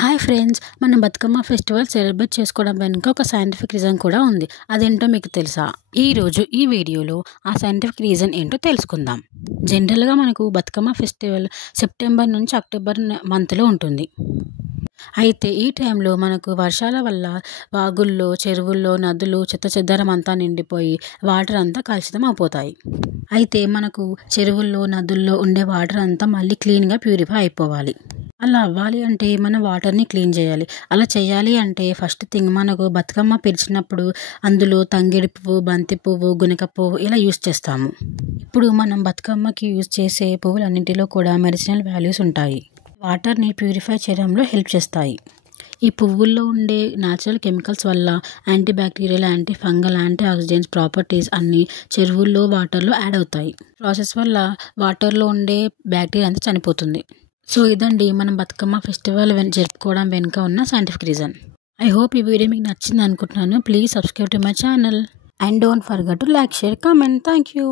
Hi friends, మన Bathukamma festival celebrate చేసుకోవడం వెనుక ఒక సైంటిఫిక్ రీజన్ కూడా ఉంది. అదేంటో మీకు తెలుసా? ఈరోజు ఈ వీడియోలో ఆ సైంటిఫిక్ రీజన్ ఏంటో తెలుసుకుందాం. జనరల్గా మనకు బతుకమ్మ ఫెస్టివల్ సెప్టెంబర్ నుంచి అక్టోబర్ మంత్లో ఉంటుంది. అయితే ఈ టైంలో మనకు వర్షాల వల్ల వాగుల్లో, చెరువుల్లో, నదులు చెత్తాచెదారం అంతా నిండిపోయి వాటర్ అంతా కలుషితం అయిపోతాయి. అయితే మనకు చెరువుల్లో, నదుల్లో ఉండే వాటర్ అంతా మళ్ళీ క్లీన్గా ప్యూరిఫై అయిపోవాలి. అలా అవ్వాలి అంటే మనం వాటర్ని క్లీన్ చేయాలి. అలా చేయాలి అంటే ఫస్ట్ థింగ్ మనకు బతుకమ్మ పిలిచినప్పుడు అందులో తంగేడు పువ్వు, బంతి పువ్వు, గునక పువ్వు ఇలా యూస్ చేస్తాము. ఇప్పుడు మనం బతుకమ్మకి యూస్ చేసే పువ్వులన్నింటిలో కూడా మెడిసినల్ వాల్యూస్ ఉంటాయి. వాటర్ని ప్యూరిఫై చేయడంలో హెల్ప్ చేస్తాయి. ఈ పువ్వుల్లో ఉండే న్యాచురల్ కెమికల్స్ వల్ల anti bacterial, anti fungal, anti oxidants properties అన్నీ చెరువుల్లో, వాటర్లో యాడ్ అవుతాయి. ప్రాసెస్ వల్ల వాటర్లో ఉండే బ్యాక్టీరియా అంతా చనిపోతుంది. సో ఇదండి మనం బతుకమ్మ ఫెస్టివల్ జరుపుకోవడం వెనుక ఉన్న సైంటిఫిక్ రీజన్. ఐ హోప్ ఈ వీడియో మీకు నచ్చింది అనుకుంటున్నాను. Please subscribe to my channel and don't forget to like, share, comment. Thank you.